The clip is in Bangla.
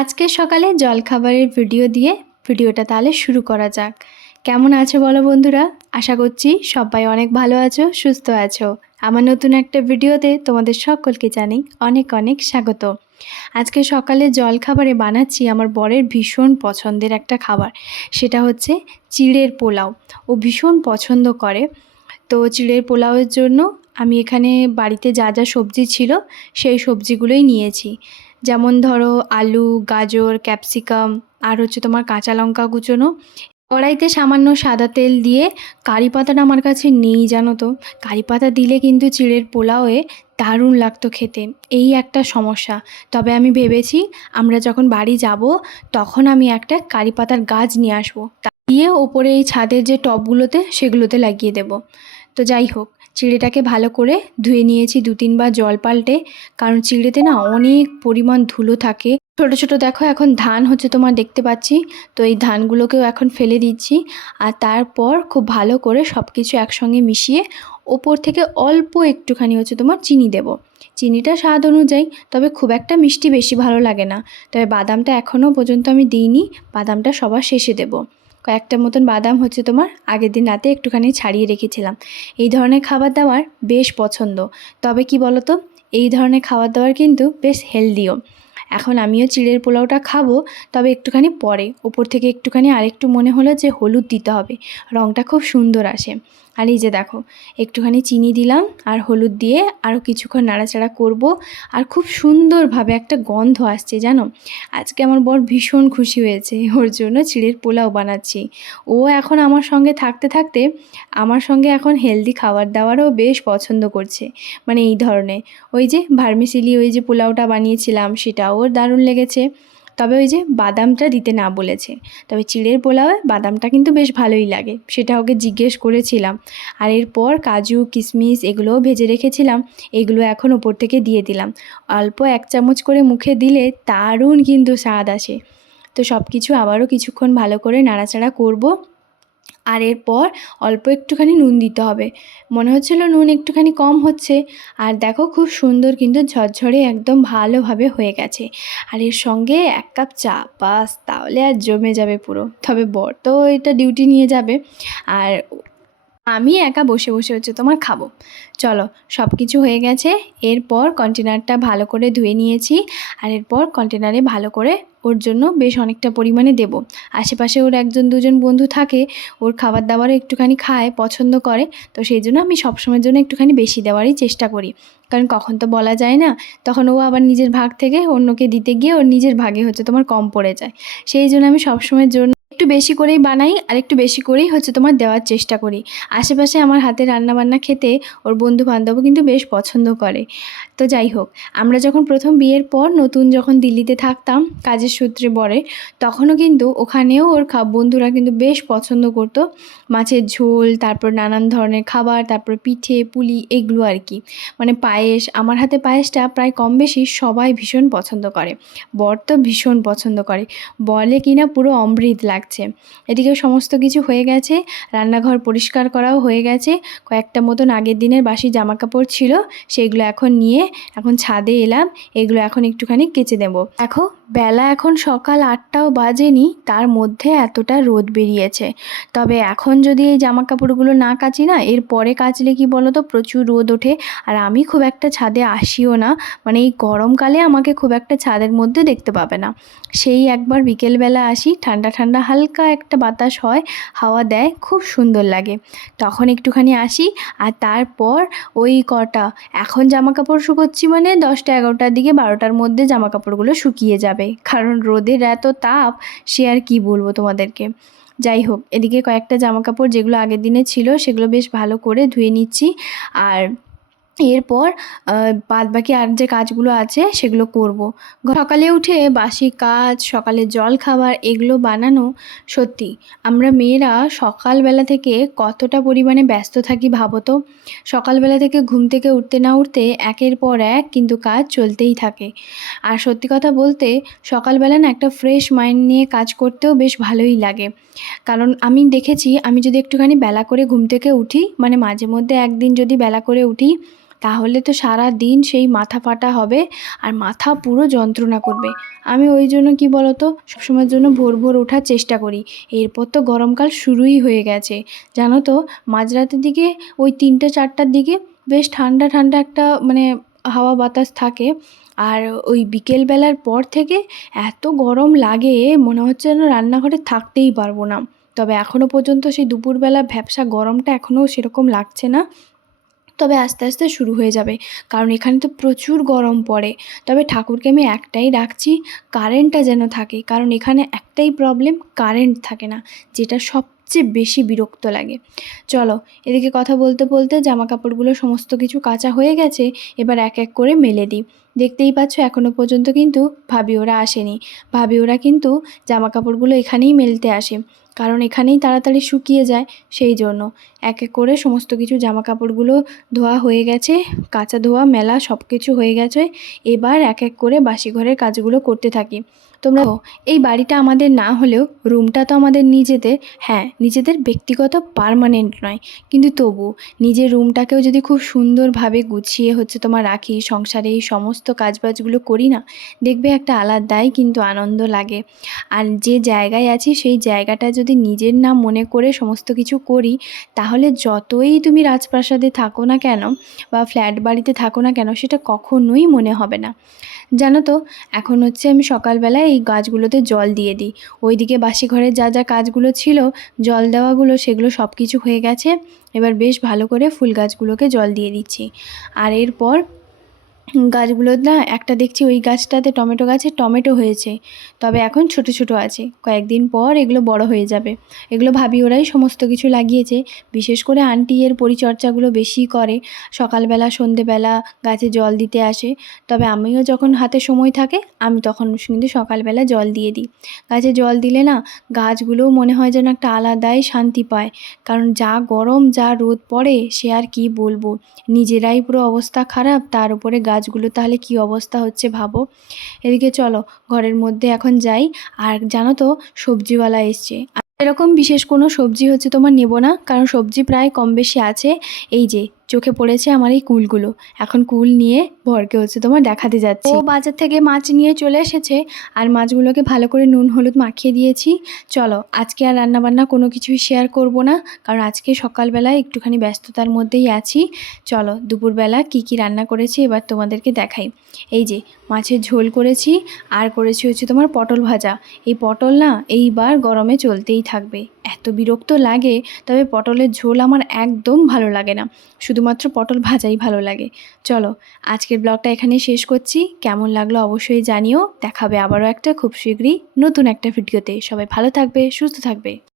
আজকে সকালে জলখাবারের ভিডিও দিয়ে ভিডিওটা তাহলে শুরু করা যাক। কেমন আছো বলো বন্ধুরা? আশা করছি সবাই অনেক ভালো আছো, সুস্থ আছো। আমার নতুন একটা ভিডিওতে তোমাদের সকলকে জানাই অনেক অনেক স্বাগত। আজকে সকালে জলখাবারে বানাচ্ছি আমার বরের ভীষণ পছন্দের একটা খাবার। সেটা হচ্ছে চিড়ের পোলাও। ও ভীষণ পছন্দ করে। তো চিড়ের পোলাওয়ের জন্য আমি এখানে বাড়িতে যা যা সবজি ছিল সেই সবজিগুলোই নিয়েছি। যেমন ধরো আলু, গাজর, ক্যাপসিকাম আর হচ্ছে তোমার কাঁচা লঙ্কা কুচোনো। কড়াইতে সামান্য সাদা তেল দিয়ে কারি পাতাটা আমার কাছে নেই জানো তো। কারি পাতা দিলে কিন্তু চিড়ের পোলাওয়ে দারুণ লাগতো খেতে। এই একটা সমস্যা। তবে আমি ভেবেছি, আমরা যখন বাড়ি যাব, তখন আমি একটা কারি পাতার গাছ নিয়ে আসব। দিয়ে ওপরে এই ছাদের যে টবগুলোতে, সেগুলোতে লাগিয়ে দেব। তো যাই হোক, চিড়েটাকে ভালো করে ধুয়ে নিয়েছি দু তিনবার জল পাল্টে। কারণ চিড়েতে না অনেক পরিমাণ ধুলো থাকে। ছোট ছোট দেখো, এখন ধান হচ্ছে তোমার দেখতে পাচ্ছি। তো এই ধানগুলোকেও এখন ফেলে দিচ্ছি। আর তারপর খুব ভালো করে সব কিছু একসঙ্গে মিশিয়ে ওপর থেকে অল্প একটুখানি হচ্ছে তোমার চিনি দেব। চিনিটা স্বাদ অনুযায়ী, তবে খুব একটা মিষ্টি বেশি ভালো লাগে না। তবে বাদামটা এখনও পর্যন্ত আমি দিইনি, বাদামটা সবার শেষে দেবো। কয়েকটা মতন বাদাম হচ্ছে তোমার আগের দিন রাতে একটুখানি ছাড়িয়ে রেখেছিলাম। এই ধরনের খাবার দাবার বেশ পছন্দ। তবে কি বলতো? এই ধরনের খাবার দাবার কিন্তু বেশ হেলদিও এখন আমিও চিড়ের পোলাওটা খাব, তবে একটুখানি পরে। ওপর থেকে একটুখানি আরেকটু মনে হলো যে হলুদ দিতে হবে। রঙটা খুব সুন্দর আসে। আর এই যে দেখো, একটুখানি চিনি দিলাম আর হলুদ দিয়ে আরও কিছুক্ষণ নাড়াচাড়া করব। আর খুব সুন্দরভাবে একটা গন্ধ আসছে, জানো? আজকে আমার বর ভীষণ খুশি হয়েছে, ওর জন্য চিড়ের পোলাও বানাচ্ছি। ও এখন আমার সঙ্গে থাকতে থাকতে আমার সঙ্গে এখন হেলদি খাবার দাবারও বেশ পছন্দ করছে। মানে এই ধরনের। ওই যে ভার্মিসিলি ওই যে পোলাওটা বানিয়েছিলাম, সেটাও ওর দারুণ লেগেছে। তবে ওই যে বাদামটা দিতে না বলেছে। তবে চিড়ের পোলাওয়ে বাদামটা কিন্তু বেশ ভালোই লাগে, সেটা ওকে জিজ্ঞেস করেছিলাম। আর এরপর কাজু কিশমিশ এগুলোও ভেজে রেখেছিলাম, এগুলো এখন ওপর থেকে দিয়ে দিলাম। অল্প এক চামচ করে মুখে দিলে দারুণ কিন্তু স্বাদ আসে। তো সব কিছু আবারও কিছুক্ষণ ভালো করে নাড়াচাড়া করব। আর এরপর অল্প একটুখানি নুন দিতে হবে। মনে হচ্ছিল নুন একটুখানি কম হচ্ছে। আর দেখো খুব সুন্দর কিন্তু ঝরঝরে একদম ভালোভাবে হয়ে গেছে। আর এর সঙ্গে এক কাপ চা বাস তাহলে আর জমে যাবে পুরো। তবে বর তো এটা ডিউটি নিয়ে যাবে। আর আমি একা বসে বসে হচ্ছে তোমার খাব। চলো সব কিছু হয়ে গেছে। এরপর কন্টেনারটা ভালো করে ধুয়ে নিয়েছি। আর এরপর কন্টেনারে ভালো করে ওর জন্য বেশ অনেকটা পরিমাণে দেব। আশেপাশে ওর একজন, দুজন বন্ধু থাকে, ওর খাবার দাবারও একটুখানি খায়, পছন্দ করে। তো সেই জন্য আমি সবসময়ের জন্য একটুখানি বেশি দেওয়ারই চেষ্টা করি। কারণ কখন তো বলা যায় না, তখন ও আবার নিজের ভাগ থেকে অন্যকে দিতে গিয়ে ওর নিজের ভাগে হচ্ছে তোমার কম পড়ে যায়। সেই জন্য আমি সবসময়ের জন্য একটু বেশি করেই বানাই, আর একটু বেশি করেই হচ্ছে তোমার দেওয়ার চেষ্টা করি। আশেপাশে আমার হাতে রান্নাবান্না খেতে ওর বন্ধু বান্ধবও কিন্তু বেশ পছন্দ করে। তো যাই হোক, আমরা যখন প্রথম বিয়ের পর নতুন যখন দিল্লিতে থাকতাম, কাজের সূত্রে বরে তখনও কিন্তু ওখানেও ওর বন্ধুরা কিন্তু বেশ পছন্দ করতো। মাছের ঝোল, তারপর নানান ধরনের খাবার, তারপর পিঠে, পুলি, এগুলো আর কি। মানে পায়েস, আমার হাতে পায়েসটা প্রায় কম বেশি সবাই ভীষণ পছন্দ করে। বর তো ভীষণ পছন্দ করে। বলে কিনা পুরো অমৃত লাগছে। এদিকে সমস্ত কিছু হয়ে গেছে। রান্নাঘর পরিষ্কার করাও হয়ে গেছে। কয়েকটা মতন আগের দিনের বাসি জামা কাপড় ছিল, সেগুলো এখন নিয়ে এখন ছাদে এলাম। এগুলো এখন একটুখানি কেচে দেব। দেখো বেলা এখন সকাল আটটাও বাজেনি, তার মধ্যে এতটা রোদ বেরিয়েছে। তবে এখন যদি এই জামা কাপড়গুলো না কাচি না, এর পরে কাচলে কি বলো তো প্রচুর রোদ ওঠে। আর আমি খুব একটা ছাদে আসিও না মানে এই গরমকালে আমাকে খুব একটা ছাদের মধ্যে দেখতে পাবে না। সেই একবার বিকেলবেলা আসি, ঠান্ডা ঠান্ডা হালকা একটা বাতাস হয়, হাওয়া দেয়, খুব সুন্দর লাগে। তখন একটুখানি আসি, আর তারপর ওই কটা, এখন জামা কাপড় শুকোচ্ছি মানে দশটা এগারোটার দিকে, বারোটার মধ্যে জামা কাপড়গুলো শুকিয়ে যাবে। কারণ রোদের এত তাপ, সে আর কি বলব তোমাদেরকে? যাই হোক, এদিকে কয়েকটা জামা কাপড় যেগুলো আগের দিনে ছিল, সেগুলো বেশ ভালো করে ধুয়ে নিচ্ছি। আর এরপর বাদ বাকি আর যে কাজগুলো আছে সেগুলো করব। সকালে উঠে বাসি কাজ, সকালে জল খাবার এগুলো বানানো সত্যি। আমরা মেয়েরা সকালবেলা থেকে কতটা পরিমাণে ব্যস্ত থাকি ভাবো তো? সকালবেলা থেকে ঘুম থেকে উঠতে না উঠতে একের পর এক কিন্তু কাজ চলতেই থাকে। আর সত্যি কথা বলতে, সকালবেলা না একটা ফ্রেশ মাইন্ড নিয়ে কাজ করতেও বেশ ভালোই লাগে। কারণ আমি দেখেছি, আমি যদি একটুখানি বেলা করে ঘুম থেকে উঠি মানে মাঝে মধ্যে একদিন যদি বেলা করে উঠি তাহলে তো সারা দিন সেই মাথা ফাটা হবে আর মাথা পুরো যন্ত্রণা করবে। আমি ওই জন্য কি বলতো, সবসময়ের জন্য ভোর ভোর ওঠার চেষ্টা করি। এরপর তো গরমকাল শুরুই হয়ে গেছে। জানো তো, মাঝরাতের দিকে, ওই তিনটে চারটার দিকে বেশ ঠান্ডা ঠান্ডা একটা মানে হাওয়া বাতাস থাকে। আর ওই বিকেলবেলার পর থেকে এত গরম লাগে, মনে হচ্ছে যেন রান্নাঘরে থাকতেই পারব না। তবে এখনও পর্যন্ত সেই দুপুরবেলা ভ্যাবসা গরমটা এখনও সেরকম লাগছে না। তবে আস্তে আস্তে শুরু হয়ে যাবে। কারণ এখানে তো প্রচুর গরম পড়ে। তবে ঠাকুরকে আমি একটাই ডাকছি কারেন্টটা যেন থাকে। কারণ এখানে একটাই প্রবলেম কারেন্ট থাকে না, যেটা সব সবচেয়ে বেশি বিরক্ত লাগে। চলো, এদিকে কথা বলতে বলতে জামা কাপড়গুলো সমস্ত কিছু কাঁচা হয়ে গেছে, এবার এক এক করে মেলে দিই। দেখতেই পাচ্ছ এখনও পর্যন্ত কিন্তু ভাবি ওরা আসেনি। ভাবি ওরা কিন্তু জামা কাপড়গুলো এখানেই মেলতে আসে। কারণ এখানেই তাড়াতাড়ি শুকিয়ে যায় সেই জন্য। এক এক করে সমস্ত কিছু জামা কাপড়গুলো ধোয়া হয়ে গেছে, কাঁচা ধোয়া, মেলা সব কিছু হয়ে গেছে। এবার এক এক করে বাসি ঘরের কাজগুলো করতে থাকি। তোমরা এই বাড়িটা আমাদের না হলেও রুমটা তো আমাদের নিজেদের। হ্যাঁ নিজেদের ব্যক্তিগত পারমানেন্ট নয়। কিন্তু তবু নিজের রুমটাকেও যদি খুব সুন্দরভাবে গুছিয়ে হচ্ছে তোমার রাখি, সংসারে এই সমস্ত কাজবাজগুলো করি না, দেখবে একটা আলাদাই কিন্তু আনন্দ লাগে। আর যে জায়গায় আছি, সেই জায়গাটা যদি নিজের নাম মনে করে সমস্ত কিছু করি, তাহলে যতই তুমি রাজপ্রাসাদে থাকো না কেন বা ফ্ল্যাট বাড়িতে থাকো না কেন, সেটা কখনোই মনে হবে না। জানো তো, এখন হচ্ছে আমি সকালবেলায় এই গাছগুলোতে জল দিয়ে দিই। ওইদিকে বাসি ঘরের যা যা কাজগুলো ছিল, জল দেওয়াগুলো, সেগুলো সব কিছু হয়ে গেছে। এবার বেশ ভালো করে ফুল গাছগুলোকে জল দিয়ে দিচ্ছি। আর এরপর গাছগুলো না, একটা দেখছি ওই গাছটাতে টমেটো গাছে টমেটো হয়েছে। তবে এখন ছোট ছোট আছে। কয়েকদিন পর এগুলো বড় হয়ে যাবে। এগুলো ভাবি ওরাই সমস্ত কিছু লাগিয়েছে। বিশেষ করে আন্টি এর পরিচর্যাগুলো বেশি করে। সকালবেলা, সন্ধেবেলা গাছে জল দিতে আসে। তবে আমিও যখন হাতে সময় থাকে, আমি তখন কিন্তু সকালবেলা জল দিয়ে দিই। গাছে জল দিলে না, গাছগুলোও মনে হয় যেন একটা আলাদাই শান্তি পায়। কারণ যা গরম, যা রোদ পড়ে, সে আর কি বলব? নিজেরাই পুরো অবস্থা খারাপ, তার উপরে গাছ গাছগুলো তাহলে কি অবস্থা হচ্ছে ভাবো? এদিকে চলো, ঘরের মধ্যে এখন যাই। আর জানো তো, সবজিওয়ালা এসছে। এরকম বিশেষ কোনো সবজি হচ্ছে তোমার নেব না, কারণ সবজি প্রায় কম বেশি আছে। এই যে চোখে পড়েছে আমার এই কুলগুলো। এখন কুল নিয়ে ভরকে হচ্ছে তোমার দেখাতে যাচ্ছে। ও বাজার থেকে মাছ নিয়ে চলে এসেছে। আর মাছগুলোকে ভালো করে নুন, হলুদ মাখিয়ে দিয়েছি। চলো, আজকে আর রান্নাবান্না কোনো কিছুই শেয়ার করব না। কারণ আজকে সকালবেলায় একটুখানি ব্যস্ততার মধ্যেই আছি। চলো, দুপুরবেলা কি কি রান্না করেছি এবার তোমাদেরকে দেখাই। এই যে, মাছের ঝোল করেছি। আর করেছি হচ্ছে তোমার পটল ভাজা। এই পটল না এইবার গরমে চলতেই থাকবে। এত বিরক্ত লাগে, তবে পটলের ঝোল আমার একদম ভালো লাগে না। শুধুমাত্র পটল ভাজাই ভালো লাগে। চলো, আজকের ব্লগটা এখানে শেষ করছি। কেমন লাগল অবশ্যই জানিও। দেখাবে আবারও একটা খুব শীঘ্রই নতুন একটা ভিডিওতে। সবাই ভালো থাকবে, সুস্থ থাকবে।